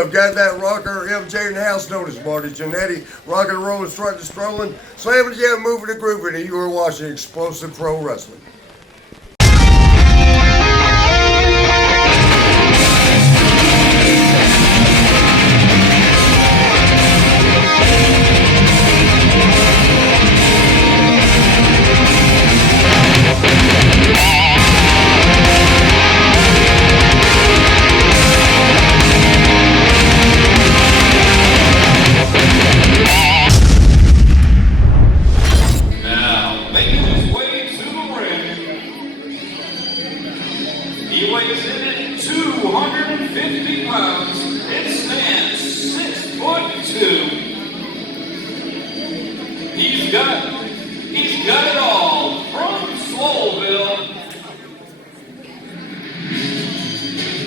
I've got that rocker MJ in the house. Notice Marty Jannetty, rocking and rolling, strutting and strolling, slamming jam, moving and grooving, and you are watching Explosive Pro Wrestling. He weighs in at 250 pounds and stands 6'2". He's got it all from Swoleville.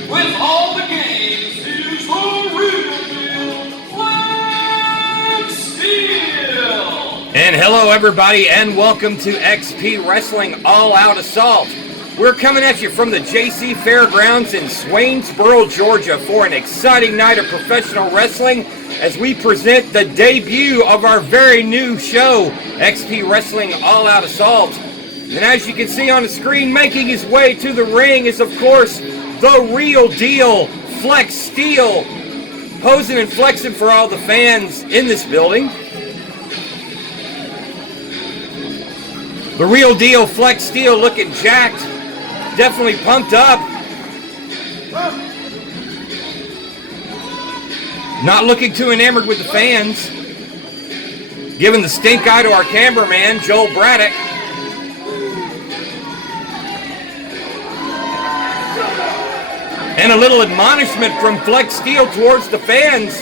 With all the games, he's the real deal, Flex Steel. And hello everybody, and welcome to XP Wrestling All Out Assault. We're coming at you from the JC Fairgrounds in Swainsboro, Georgia for an exciting night of professional wrestling as we present the debut of our very new show, XP Wrestling All Out Assault. And as you can see on the screen, making his way to the ring is, of course, the real deal, Flex Steel, posing and flexing for all the fans in this building. The real deal, Flex Steel, looking jacked. Definitely pumped up. Not looking too enamored with the fans. Giving the stink eye to our cameraman, Joel Braddock. And a little admonishment from Flex Steel towards the fans.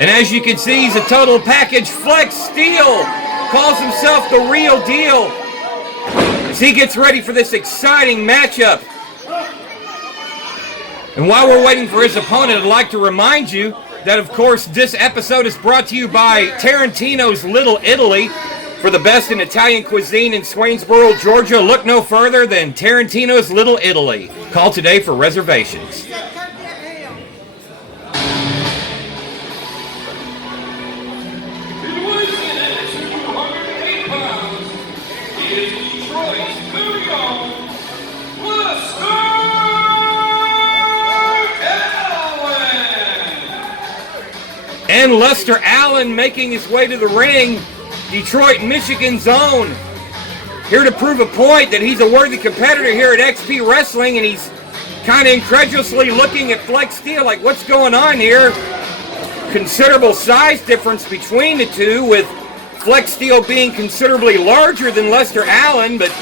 And as you can see, he's a total package. Flex Steel calls himself the real deal as he gets ready for this exciting matchup. And while we're waiting for his opponent, I'd like to remind you that, of course, this episode is brought to you by Tarantino's Little Italy. For the best in Italian cuisine in Swainsboro, Georgia, look no further than Tarantino's Little Italy. Call today for reservations. And Lester Allen making his way to the ring, Detroit, Michigan's own. Here to prove a point that he's a worthy competitor here at XP Wrestling, and he's kind of incredulously looking at Flex Steel like, what's going on here? Considerable size difference between the two, with Flex Steel being considerably larger than Lester Allen, but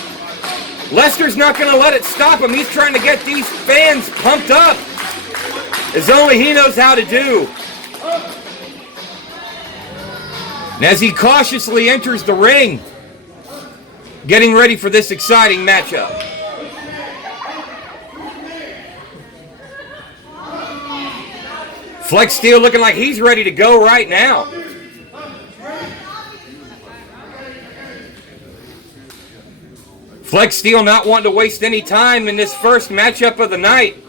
Lester's not going to let it stop him. He's trying to get these fans pumped up, as only he knows how to do. And as he cautiously enters the ring, getting ready for this exciting matchup. Flex Steel looking like he's ready to go right now. Flex Steel not wanting to waste any time in this first matchup of the night.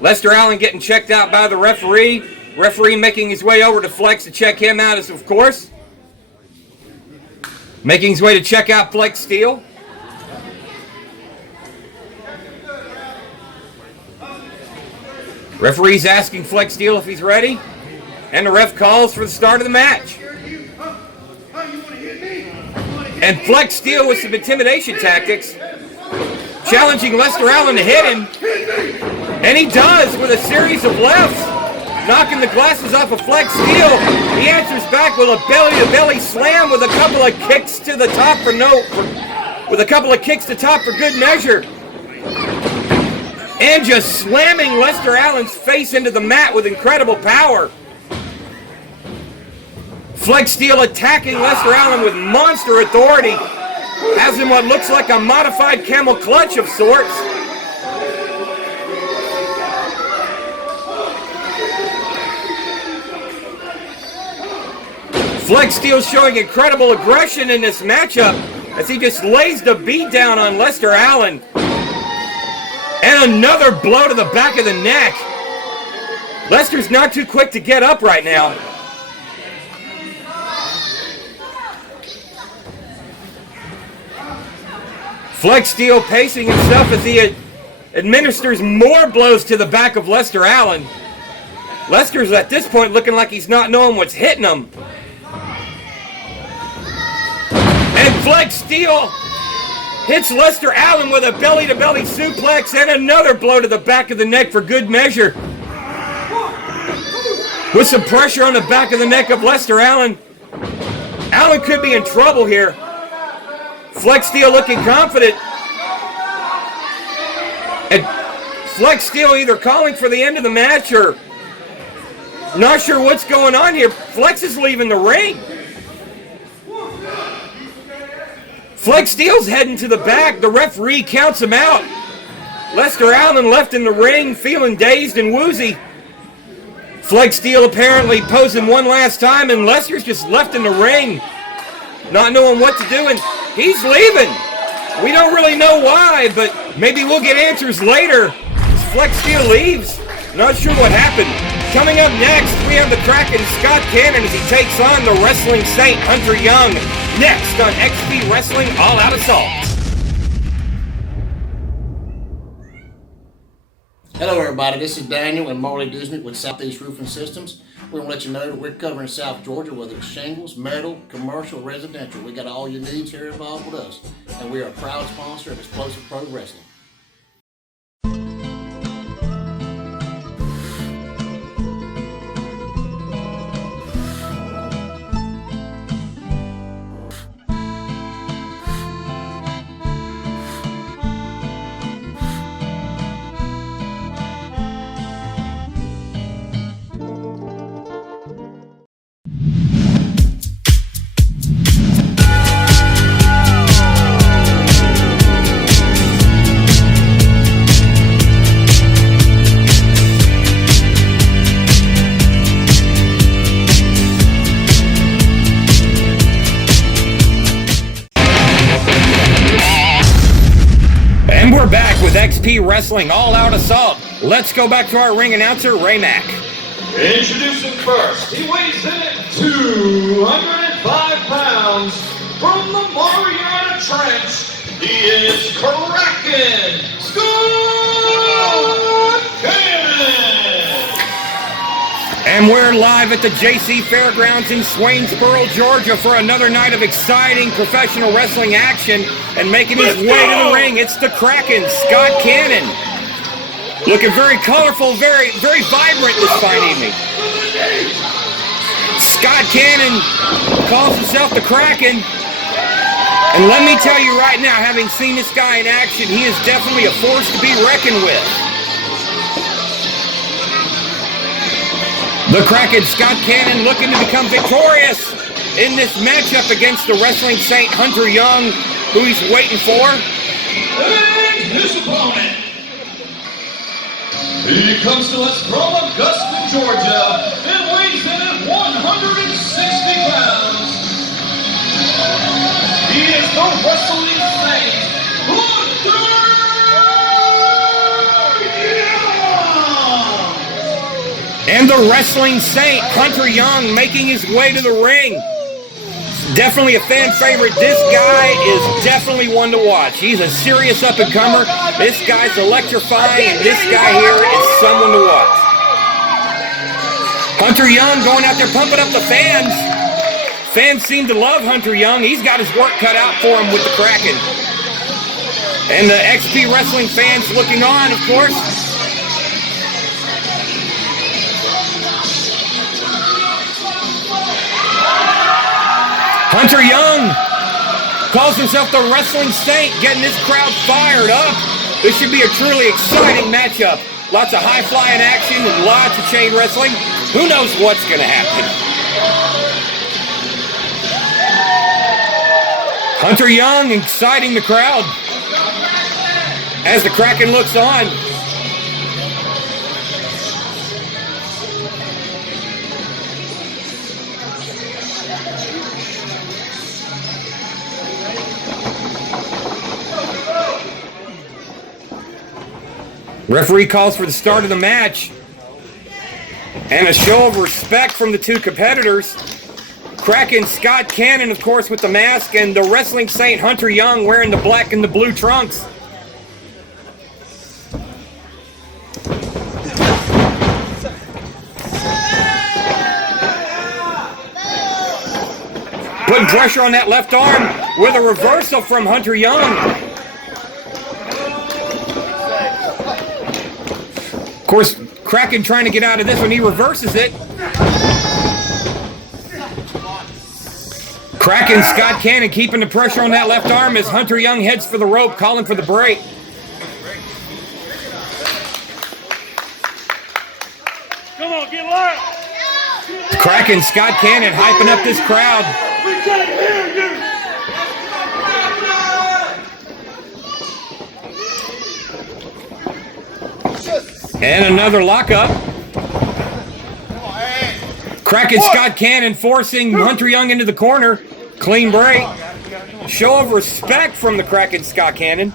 Lester Allen getting checked out by the referee. Referee making his way over to Flex to check him out, as of course. Making his way to check out Flex Steel. Referee's asking Flex Steel if he's ready. And the ref calls for the start of the match. And Flex Steel with some intimidation tactics, challenging Lester Allen to hit him. And he does with a series of lefts, knocking the glasses off of Flex Steel. He answers back with a belly-to-belly slam with a couple of kicks to the top for good measure. And just slamming Lester Allen's face into the mat with incredible power. Flex Steel attacking Lester Allen with monster authority. Has him what looks like a modified camel clutch of sorts. Flex Steel showing incredible aggression in this matchup as he just lays the beat down on Lester Allen. And another blow to the back of the neck. Lester's not too quick to get up right now. Flex Steel pacing himself as he administers more blows to the back of Lester Allen. Lester's at this point looking like he's not knowing what's hitting him. And Flex Steel hits Lester Allen with a belly-to-belly suplex and another blow to the back of the neck for good measure. With some pressure on the back of the neck of Lester Allen. Allen could be in trouble here. Flex Steel looking confident. And Flex Steel either calling for the end of the match or not sure what's going on here. Flex is leaving the ring. Flex Steel's heading to the back. The referee counts him out. Lester Allen left in the ring feeling dazed and woozy. Flex Steel apparently posing one last time, and Lester's just left in the ring, not knowing what to do, and he's leaving. We don't really know why, but maybe we'll get answers later. As Flex Steel leaves, not sure what happened. Coming up next, we have the Kraken Scott Cannon as he takes on the Wrestling Saint Hunter Young. Next on XP Wrestling All Out Assault. Hello everybody, this is Daniel and Marley Disney with Southeast Roofing Systems. We want to let you know that we're covering South Georgia, whether it's shingles, metal, commercial, residential. We got all your needs here involved with us. And we are a proud sponsor of Explosive Pro Wrestling. With XP Wrestling All Out Assault. Let's go back to our ring announcer, Ray Mack. Introducing first, he weighs in at 205 pounds. From the Mariana Trench, he is Kraken Scott Cannon. And we're live at the JC Fairgrounds in Swainsboro, Georgia for another night of exciting professional wrestling action. And making his way to the ring, it's the Kraken, Scott Cannon. Looking very colorful, very vibrant this fine evening. Scott Cannon calls himself the Kraken. And let me tell you right now, having seen this guy in action, he is definitely a force to be reckoned with. The Kraken, Scott Cannon, looking to become victorious in this matchup against the Wrestling Saint Hunter Young, who he's waiting for. And his opponent. He comes to us from Augusta, Georgia, and weighs in at 160 pounds. He is the Wrestling Saint Hunter Young. And the Wrestling Saint Hunter Young making his way to the ring. Definitely a fan favorite. This guy is definitely one to watch. He's a serious up-and-comer. This guy's electrifying, and this guy here is someone to watch. Hunter Young going out there pumping up the fans. Fans seem to love Hunter Young. He's got his work cut out for him with the Kraken. And the XP Wrestling fans looking on, of course. Hunter Young calls himself the Wrestling Saint, getting this crowd fired up. This should be a truly exciting matchup. Lots of high-flying action and lots of chain wrestling. Who knows what's going to happen? Hunter Young exciting the crowd as the Kraken looks on. Referee calls for the start of the match. And a show of respect from the two competitors. Kraken Scott Cannon, of course, with the mask, and the Wrestling Saint Hunter Young wearing the black and the blue trunks. Putting pressure on that left arm with a reversal from Hunter Young. Of course, Kraken trying to get out of this one. He reverses it. Kraken Scott Cannon keeping the pressure on that left arm as Hunter Young heads for the rope, calling for the break. Come on, get loud. Kraken Scott Cannon hyping up this crowd. We can't hear you. And another lockup. Kraken Scott Cannon forcing Hunter Young into the corner. Clean break. Show of respect from the Kraken Scott Cannon.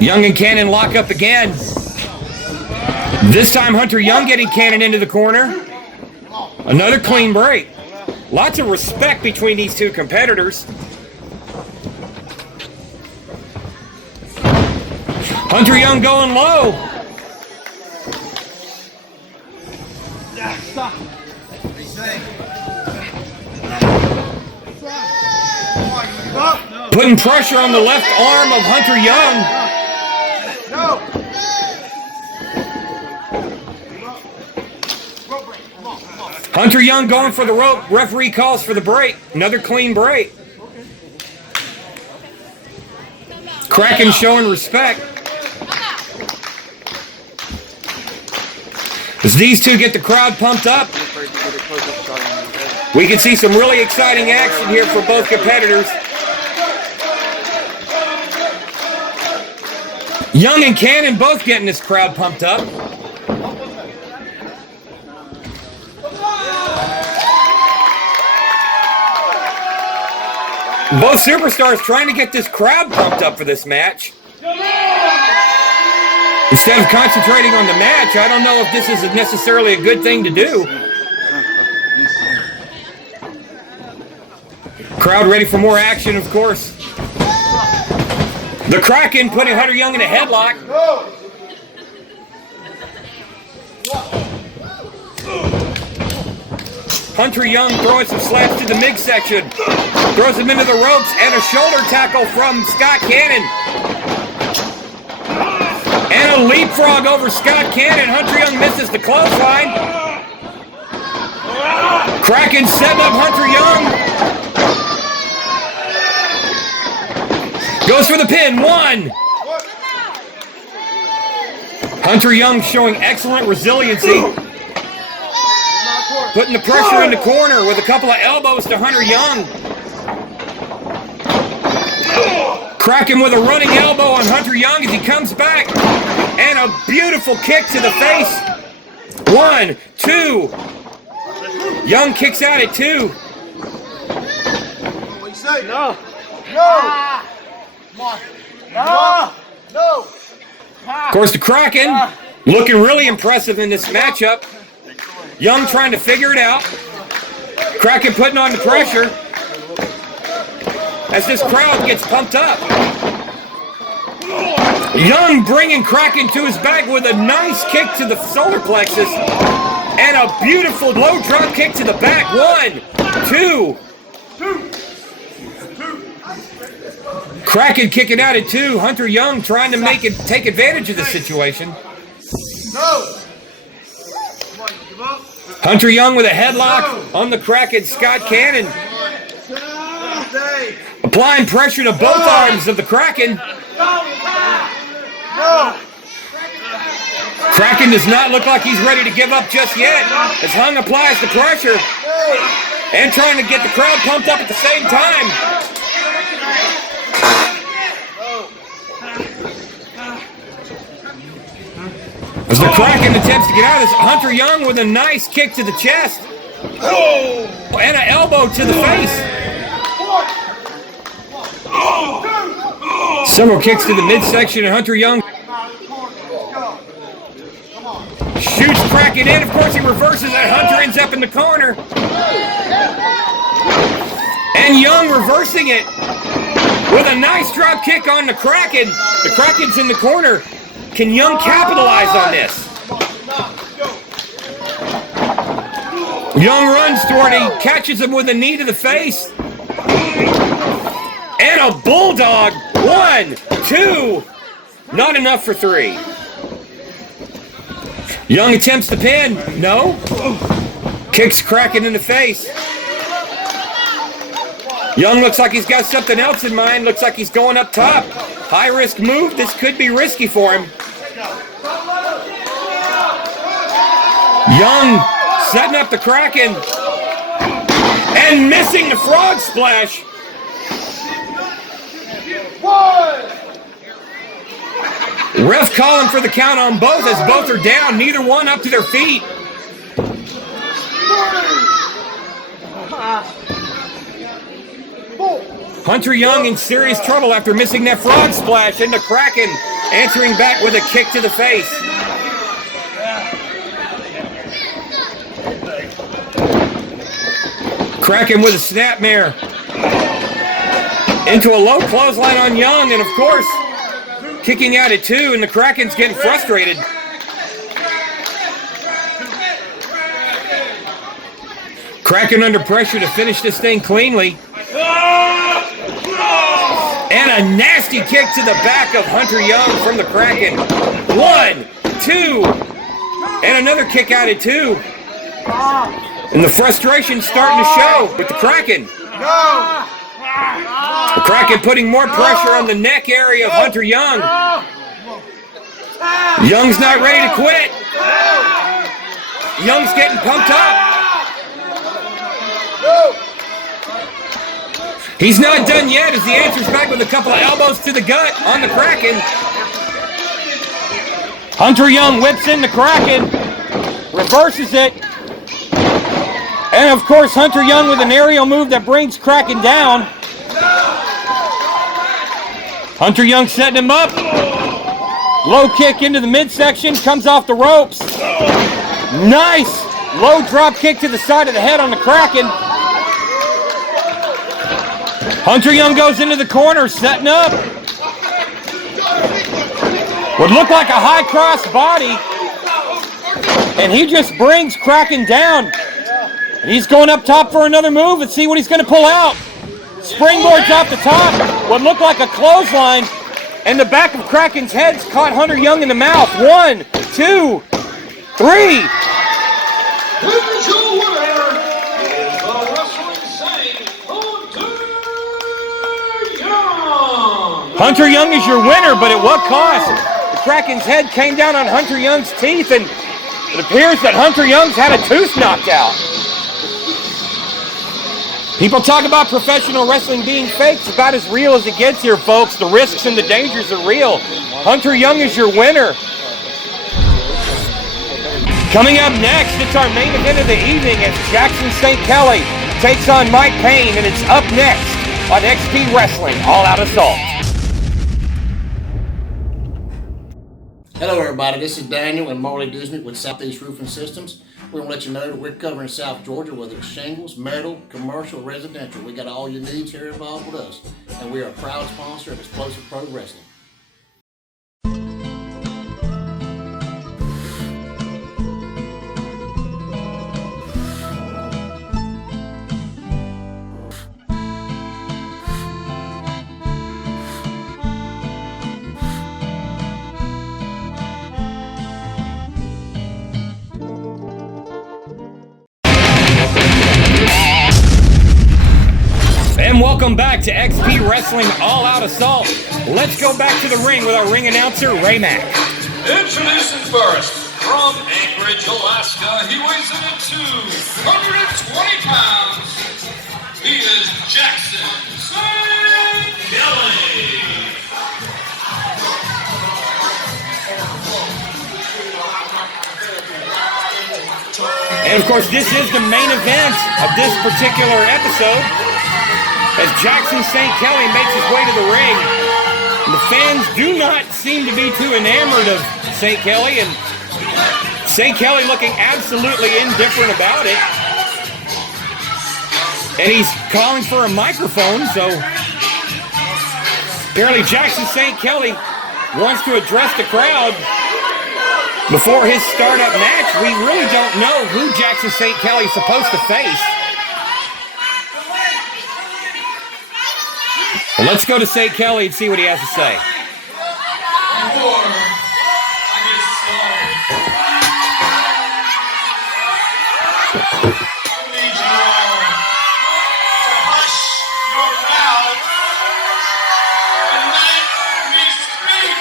Young and Cannon lock up again. This time Hunter Young getting Cannon into the corner. Another clean break. Lots of respect between these two competitors. Hunter Young going low. Putting pressure on the left arm of Hunter Young. Hunter Young going for the rope. Referee calls for the break. Another clean break. Kraken showing respect. As these two get the crowd pumped up, we can see some really exciting action here for both competitors. Young and Cannon both getting this crowd pumped up. Both superstars trying to get this crowd pumped up for this match. Instead of concentrating on the match, I don't know if this is necessarily a good thing to do. Crowd ready for more action, of course. The Kraken putting Hunter Young in a headlock. Hunter Young throwing some slaps to the midsection. Throws him into the ropes, and a shoulder tackle from Scott Cannon. And a leapfrog over Scott Cannon. Hunter Young misses the clothesline. Kraken setting up Hunter Young. Goes for the pin. 1. Hunter Young showing excellent resiliency. Putting the pressure in the corner with a couple of elbows to Hunter Young. Kraken with a running elbow on Hunter Young as he comes back. And a beautiful kick to the face. 1, 2. Young kicks out at 2. What do you say? No. No. Come on. No. No. Of course, the Kraken looking really impressive in this matchup. Young trying to figure it out. Kraken putting on the pressure as this crowd gets pumped up. Young bringing Kraken to his back with a nice kick to the solar plexus and a beautiful low drop kick to the back. 1, 2. Kraken kicking out at 2. Hunter Young trying to take advantage of the situation. No. Hunter Young with a headlock on the Kraken Scott Cannon. Applying pressure to both arms of the Kraken. Kraken does not look like he's ready to give up just yet as Hung applies the pressure and trying to get the crowd pumped up at the same time. As the Kraken attempts to get out, is Hunter Young with a nice kick to the chest and an elbow to the face. Several kicks to the midsection, and Hunter Young shoots Kraken in. Of course, he reverses it. Hunter ends up in the corner. And Young reversing it with a nice drop kick on the Kraken. The Kraken's in the corner. Can Young capitalize on this? Young runs toward him, catches him with a knee to the face. And a bulldog. 1, 2. Not enough for 3. Young attempts the pin. No. Kicks Kraken in the face. Young looks like he's got something else in mind. Looks like he's going up top. High risk move. This could be risky for him. Young setting up the Kraken and missing the frog splash. Ref calling for the count on both as both are down. Neither one up to their feet. Hunter Young in serious trouble after missing that frog splash, and the Kraken answering back with a kick to the face. Kraken with a snapmare into a low clothesline on Young, and of course, kicking out at 2, and the Kraken's getting frustrated. Kraken under pressure to finish this thing cleanly. And a nasty kick to the back of Hunter Young from the Kraken. 1, 2, and another kick out at 2. And the frustration's starting to show with the Kraken. The Kraken putting more pressure on the neck area of Hunter Young. Young's not ready to quit. Young's getting pumped up. He's not done yet as he answers back with a couple of elbows to the gut on the Kraken. Hunter Young whips in the Kraken, reverses it. And of course, Hunter Young with an aerial move that brings Kraken down. Hunter Young setting him up. Low kick into the midsection, comes off the ropes. Nice low drop kick to the side of the head on the Kraken. Hunter Young goes into the corner, setting up. Would look like a high cross body. And he just brings Kraken down. And he's going up top for another move. Let's see what he's going to pull out. Springboards off the top. Would look like a clothesline. And the back of Kraken's head's caught Hunter Young in the mouth. 1, 2, 3. Here's your winner, is the Wrestling Saint, Hunter Young is your winner, but at what cost? The Kraken's head came down on Hunter Young's teeth, and it appears that Hunter Young's had a tooth knocked out. People talk about professional wrestling being fake. It's about as real as it gets here, folks. The risks and the dangers are real. Hunter Young is your winner. Coming up next, it's our main event of the evening as Jackson St. Kelly takes on Mike Payne, and it's up next on XP Wrestling All Out Assault. Hello everybody, this is Daniel and Marley Disney with Southeast Roofing Systems. We want to let you know that we're covering South Georgia, whether it's shingles, metal, commercial, residential. We got all your needs here involved with us, and we are a proud sponsor of Explosive Pro Wrestling. And welcome back to XP Wrestling All Out Assault. Let's go back to the ring with our ring announcer, Ray Mack. Introducing first, from Anchorage, Alaska, he weighs in at 220 pounds. He is Jackson St. Kelly. And of course, this is the main event of this particular episode as Jackson St. Kelly makes his way to the ring. And the fans do not seem to be too enamored of St. Kelly, and St. Kelly looking absolutely indifferent about it. And he's calling for a microphone, so apparently Jackson St. Kelly wants to address the crowd before his startup match. We really don't know who Jackson St. Kelly is supposed to face. Well, let's go to St. Kelly and see what he has to say. Before I get started, I need you all to hush your mouth and let me speak.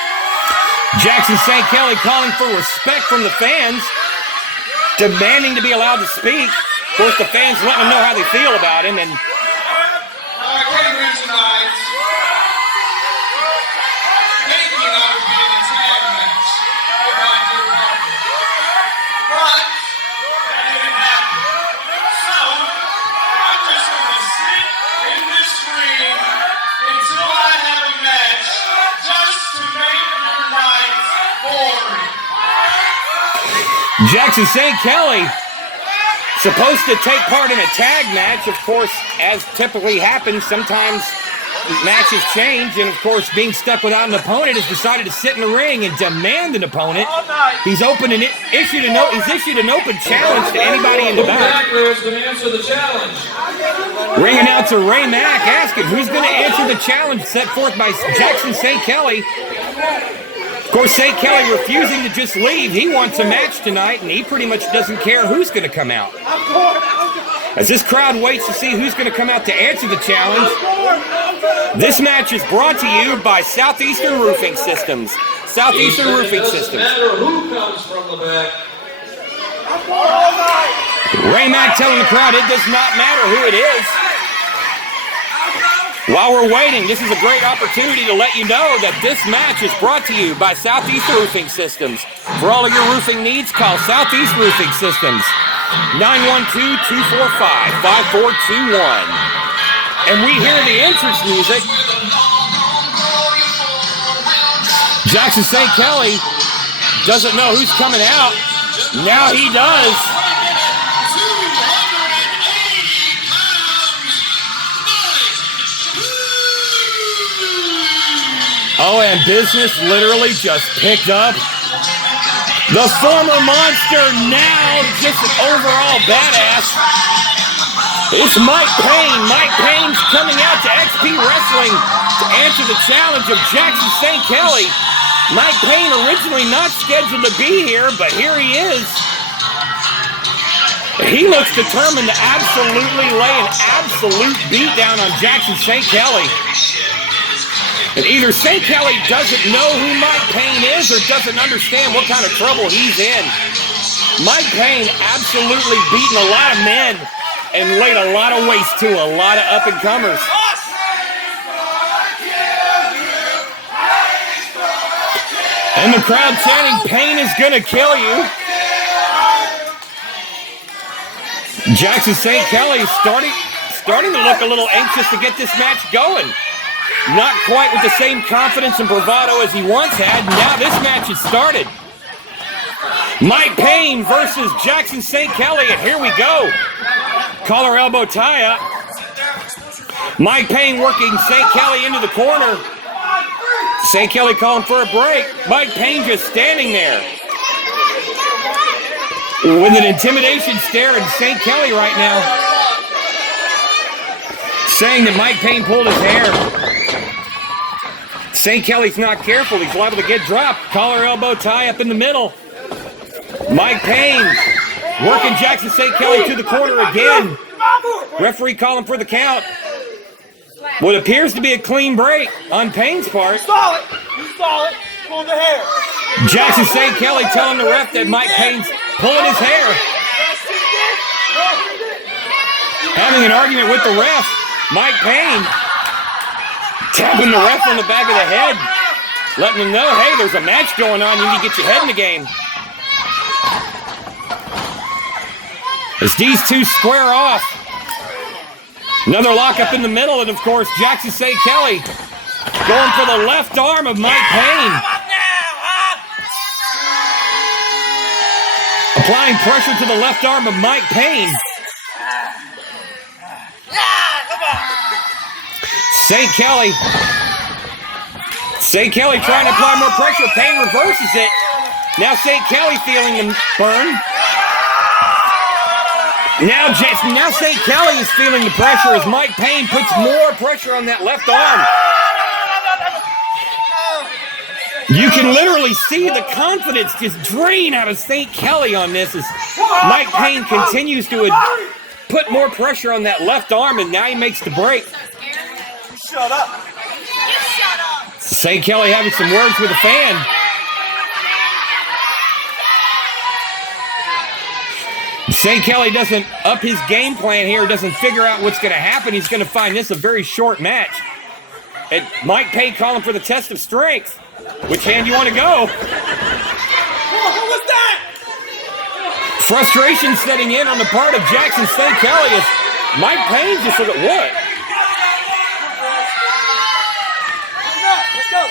Jackson St. Kelly calling for respect from the fans, demanding to be allowed to speak. Of course, the fans letting him know how they feel about him, and I came here tonight thinking I would be in a tag match with my dear partner. But that didn't happen. So I'm just going to sit in this ring until I have a match just to make your night boring. Jackson St. Kelly supposed to take part in a tag match. Of course, as typically happens, sometimes matches change, and of course, being stuck without an opponent, has decided to sit in the ring and demand an opponent. He's issued an open challenge to anybody in the back. Who's going to answer the challenge? Ring announcer Ray Mack asking who's going to answer the challenge set forth by Jackson St. Kelly. Of course, St. Kelly refusing to just leave. He wants a match tonight, and he pretty much doesn't care who's going to come out. As this crowd waits to see who's going to come out to answer the challenge, this match is brought to you by Southeastern Roofing Systems. Southeastern Roofing Systems. Matter who comes from the back. Ray Mack telling the crowd it does not matter who it is. While we're waiting, this is a great opportunity to let you know that this match is brought to you by Southeast Roofing Systems. For all of your roofing needs, call Southeast Roofing Systems, 912-245-5421. And we hear the entrance music. Jackson St. Kelly doesn't know who's coming out. Now he does. Oh, and business literally just picked up. The former monster, now just an overall badass. It's Mike Payne. Mike Payne's coming out to XP Wrestling to answer the challenge of Jackson St. Kelly. Mike Payne originally not scheduled to be here, but here he is. He looks determined to absolutely lay an absolute beat down on Jackson St. Kelly. And either St. Kelly doesn't know who Mike Payne is or doesn't understand what kind of trouble he's in. Mike Payne absolutely beaten a lot of men and laid a lot of waste to a lot of up-and-comers. And the crowd chanting, "Payne is gonna kill you." Jackson St. Kelly is starting to look a little anxious to get this match going. Not quite with the same confidence and bravado as he once had. Now this match has started. Mike Payne versus Jackson St. Kelly, and here we go. Collar elbow tie up. Mike Payne working St. Kelly into the corner. St. Kelly calling for a break. Mike Payne just standing there with an intimidation stare at St. Kelly right now, saying that Mike Payne pulled his hair. St. Kelly's not careful. He's liable to get dropped. Collar elbow tie up in the middle. Mike Payne working Jackson St. Kelly to the corner again. Referee calling for the count. What appears to be a clean break on Payne's part. You saw it. Pull the hair. Jackson St. Kelly telling the ref that Mike Payne's pulling his hair. Having an argument with the ref. Mike Payne tapping the ref on the back of the head, letting him know, hey, there's a match going on. You need to get your head in the game. As these two square off. Another lock up in the middle, and of course, Jackson St. Kelly Going for the left arm of Mike Payne. Applying pressure to the left arm of Mike Payne. St. Kelly. St. Kelly trying to apply more pressure. Payne reverses it. Now St. Kelly feeling the burn. Now St. Kelly is feeling the pressure as Mike Payne puts more pressure on that left arm. You can literally see the confidence just drain out of St. Kelly on this as Mike Payne continues to put more pressure on that left arm, and now he makes the break. Shut up. St. Kelly having some words with the fan. St. Kelly doesn't up his game plan here, doesn't figure out what's going to happen. He's going to find this a very short match. And Mike Payne calling for the test of strength. Which hand do you want to go? What's that? Frustration setting in on the part of Jackson St. Kelly as Mike Payne just look at what? Let's go.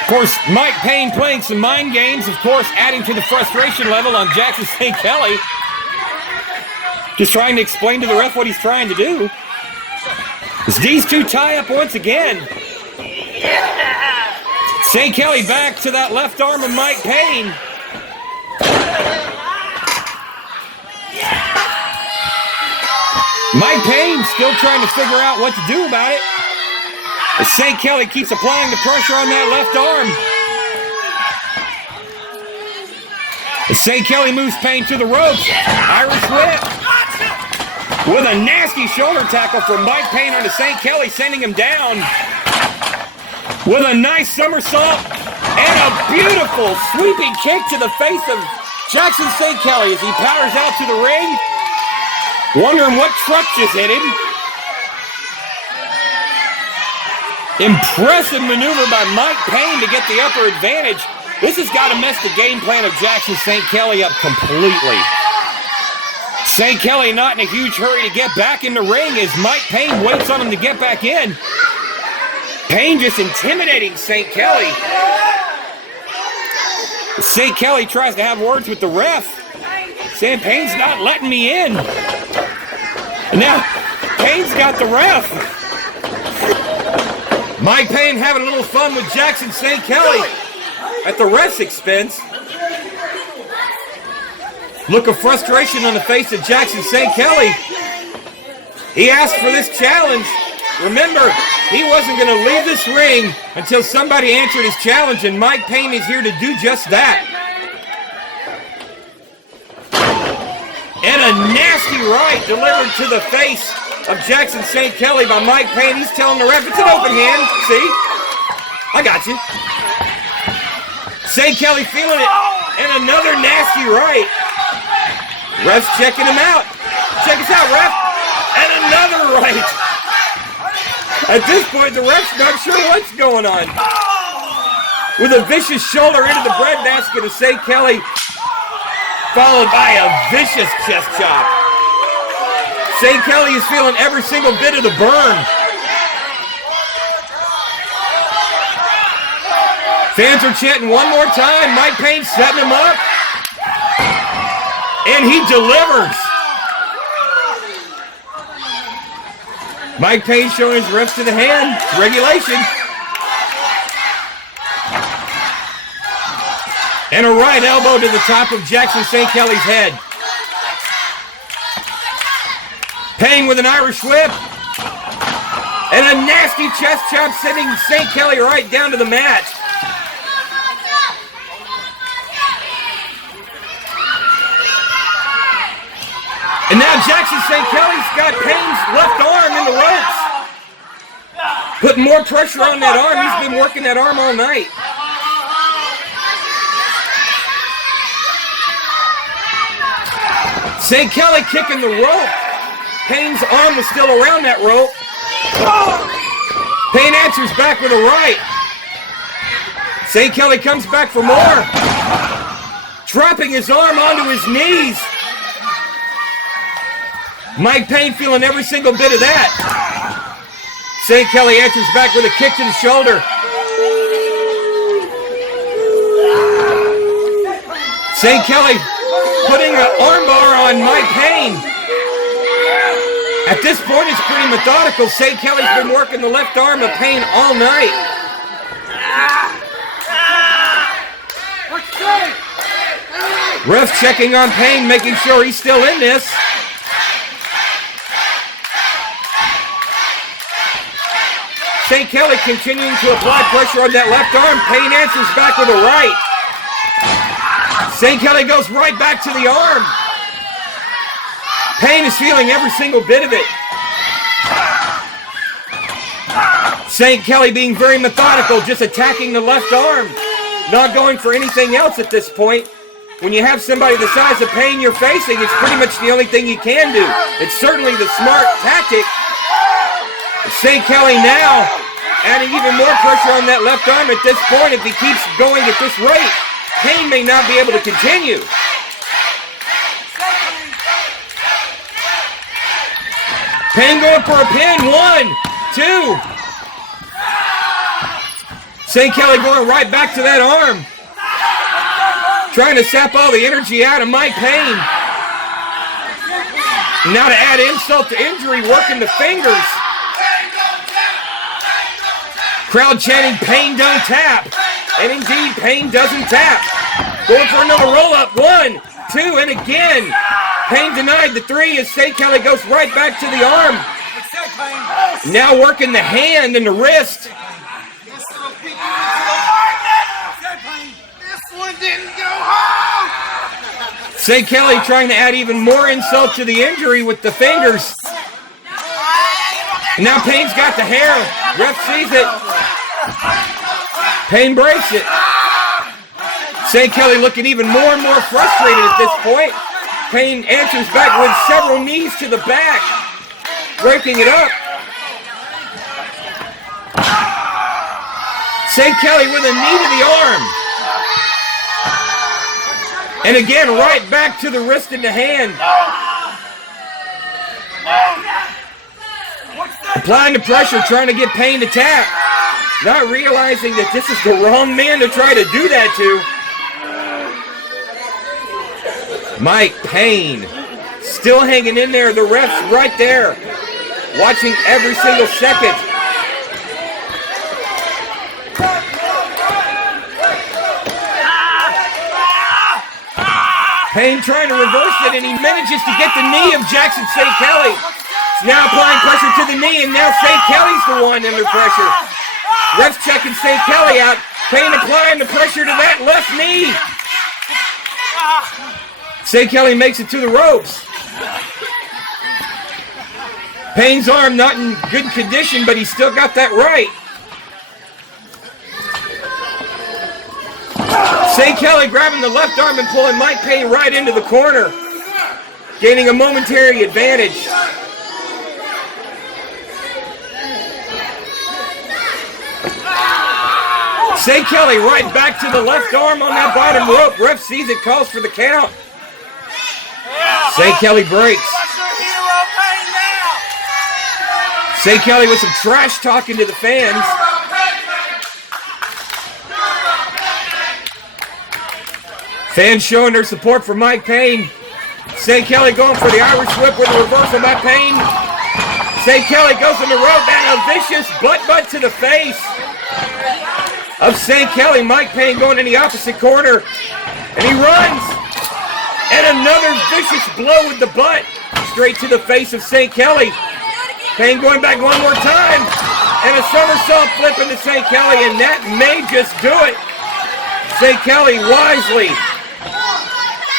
Of course, Mike Payne playing some mind games, of course, adding to the frustration level on Jackson St. Kelly. Just trying to explain to the ref what he's trying to do. As these two tie up once again. St. Kelly back to that left arm of Mike Payne. Mike Payne still trying to figure out what to do about it. As St. Kelly keeps applying the pressure on that left arm. As St. Kelly moves Payne to the ropes. Irish whip. With a nasty shoulder tackle from Mike Payne onto St. Kelly, sending him down. With a nice somersault and a beautiful sweeping kick to the face of Jackson St. Kelly as he powers out to the ring. Wondering what truck just hit him. Impressive maneuver by Mike Payne to get the upper advantage. This has got to mess the game plan of Jackson St. Kelly up completely. St. Kelly not in a huge hurry to get back in the ring as Mike Payne waits on him to get back in. Payne just intimidating St. Kelly. St. Kelly tries to have words with the ref, saying Payne's not letting me in. And now Payne's got the ref. Mike Payne having a little fun with Jackson St. Kelly at the ref's expense. Look of frustration on the face of Jackson St. Kelly. He asked for this challenge. Remember, he wasn't going to leave this ring until somebody answered his challenge, and Mike Payne is here to do just that. And a nasty right delivered to the face of Jackson St. Kelly by Mike Payne. He's telling the ref it's an open hand. See? I got you. St. Kelly feeling it. And another nasty right. Ref's checking him out. Check us out, ref. And another right. At this point, the ref's not sure what's going on. With a vicious shoulder into the breadbasket of St. Kelly, followed by a vicious chest chop. St. Kelly is feeling every single bit of the burn. Fans are chanting one more time. Mike Payne setting him up. And he delivers. Mike Payne showing his refs to the hand. It's regulation. And a right elbow to the top of Jackson St. Kelly's head. Payne with an Irish whip. And a nasty chest chop sending St. Kelly right down to the mat. And now Jackson St. Kelly's got Payne's left arm in the ropes. Putting more pressure on that arm. He's been working that arm all night. St. Kelly kicking the rope. Payne's arm was still around that rope. Payne answers back with a right. St. Kelly comes back for more. Dropping his arm onto his knees. Mike Payne feeling every single bit of that. St. Kelly answers back with a kick to the shoulder. St. Kelly putting an armbar on Mike Payne. At this point, it's pretty methodical. St. Kelly's been working the left arm of Payne all night. Ref checking on Payne, making sure he's still in this. St. Kelly continuing to apply pressure on that left arm. Payne answers back with a right. St. Kelly goes right back to the arm. Payne is feeling every single bit of it. St. Kelly being very methodical, just attacking the left arm. Not going for anything else at this point. When you have somebody the size of Payne you're facing, it's pretty much the only thing you can do. It's certainly the smart tactic. St. Kelly now adding even more pressure on that left arm at this point. If he keeps going at this rate, Payne may not be able to continue. Payne going for a pin. 1, 2. St. Kelly going right back to that arm. Trying to sap all the energy out of Mike Payne. Now to add insult to injury, working the fingers. Crowd chanting, Payne don't tap. And indeed, Payne doesn't tap. Going for another roll-up. 1, 2, and again. Payne denied the 3 as St. Kelly goes right back to the arm. Now working the hand and the wrist. St. Kelly trying to add even more insult to the injury with the fingers. And now Payne's got the hair. Ref sees it. Payne breaks it. St. Kelly looking even more and more frustrated at this point. Payne answers back with several knees to the back, breaking it up. St. Kelly with a knee to the arm. And again, right back to the wrist and the hand. Applying the pressure, trying to get Payne to tap. Not realizing that this is the wrong man to try to do that to. Mike Payne still hanging in there. The ref's right there, watching every single second. Payne trying to reverse it, and he manages to get the knee of Jackson St. Kelly. He's now applying pressure to the knee, and now St. Kelly's the one under pressure. Ref's checking St. Kelly out. Payne applying the pressure to that left knee. St. Kelly makes it to the ropes. Payne's arm not in good condition, but he's still got that right. St. Kelly grabbing the left arm and pulling Mike Payne right into the corner, gaining a momentary advantage. St. Kelly right back to the left arm on that bottom rope. Ref sees it, calls for the count. St. Kelly breaks. St. Kelly with some trash talking to the fans. Fans showing their support for Mike Payne. St. Kelly going for the Irish whip with a reversal by Payne. St. Kelly goes on the rope and a vicious butt to the face of St. Kelly. Mike Payne going in the opposite corner, and he runs. And another vicious blow with the butt straight to the face of St. Kelly. Payne going back one more time, and a somersault flip into St. Kelly, and that may just do it. St. Kelly wisely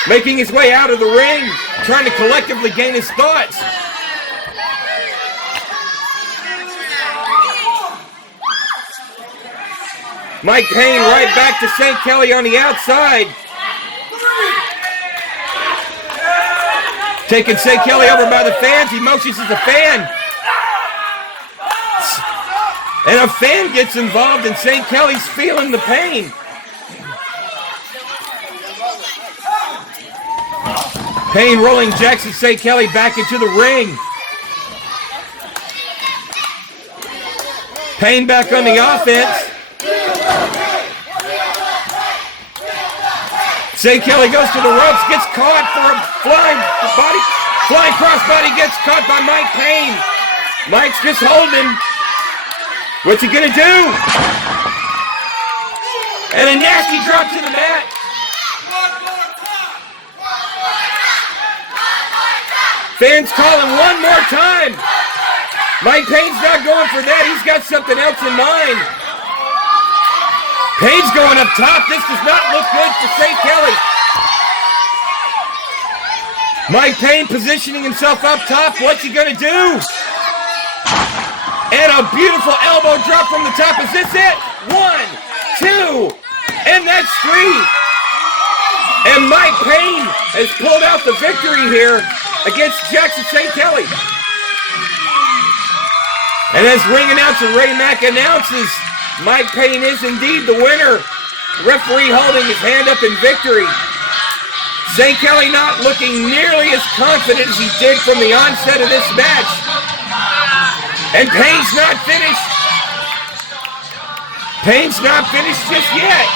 making his way out of the ring, trying to collectively gain his thoughts. Mike Payne right back to St. Kelly on the outside. Taking St. Kelly over by the fans. He motions as a fan. And a fan gets involved, and St. Kelly's feeling the pain. Payne rolling Jackson St. Kelly back into the ring. Payne back on the offense. St. Kelly goes to the ropes, gets caught for a flying crossbody, gets caught by Mike Payne. Mike's just holding him. What's he gonna do? And a nasty drop to the mat. Fans calling one more time. Mike Payne's not going for that. He's got something else in mind. Payne's going up top. This does not look good for St. Kelly. Mike Payne positioning himself up top. What's he going to do? And a beautiful elbow drop from the top. Is this it? 1, 2, and that's 3. And Mike Payne has pulled out the victory here against Jackson St. Kelly. And as ring announcer Ray Mack announces, Mike Payne is indeed the winner. Referee holding his hand up in victory. St. Kelly not looking nearly as confident as he did from the onset of this match. And Payne's not finished. Payne's not finished just yet.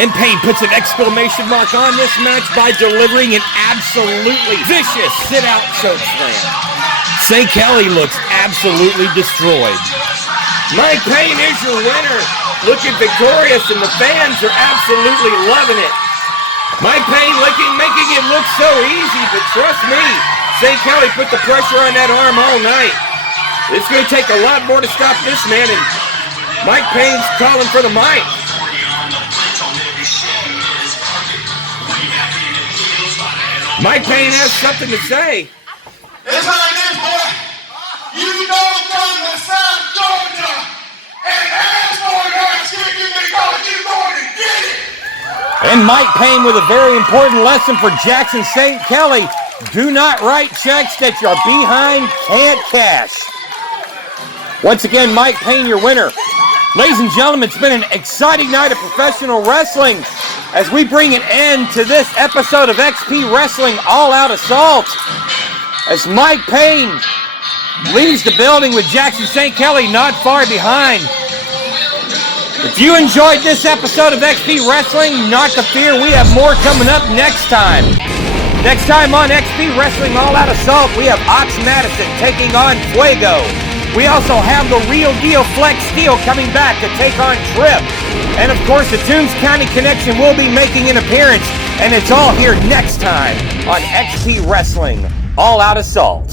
And Payne puts an exclamation mark on this match by delivering an absolutely vicious sit-out choke slam. St. Kelly looks absolutely destroyed. Mike Payne is your winner, looking victorious, and the fans are absolutely loving it. Mike Payne making it look so easy, but trust me, St. Kelly put the pressure on that arm all night. It's going to take a lot more to stop this man, and Mike Payne's calling for the mic. Mike Payne has something to say. It's like this, boy. You know from the South Georgia, and as for that chicken, they call you going to get it. And Mike Payne with a very important lesson for Jackson St. Kelly. Do not write checks that your behind can't cash. Once again, Mike Payne, your winner. Ladies and gentlemen, it's been an exciting night of professional wrestling as we bring an end to this episode of XP Wrestling All Out Assault. As Mike Payne leaves the building with Jackson St. Kelly not far behind. If you enjoyed this episode of XP Wrestling, not to fear, we have more coming up next time. Next time on XP Wrestling All Out Assault, we have Ox Madison taking on Fuego. We also have the Real Deal Flex Steel coming back to take on Trip. And of course, the Toombs County Connection will be making an appearance. And it's all here next time on XP Wrestling All Out Assault.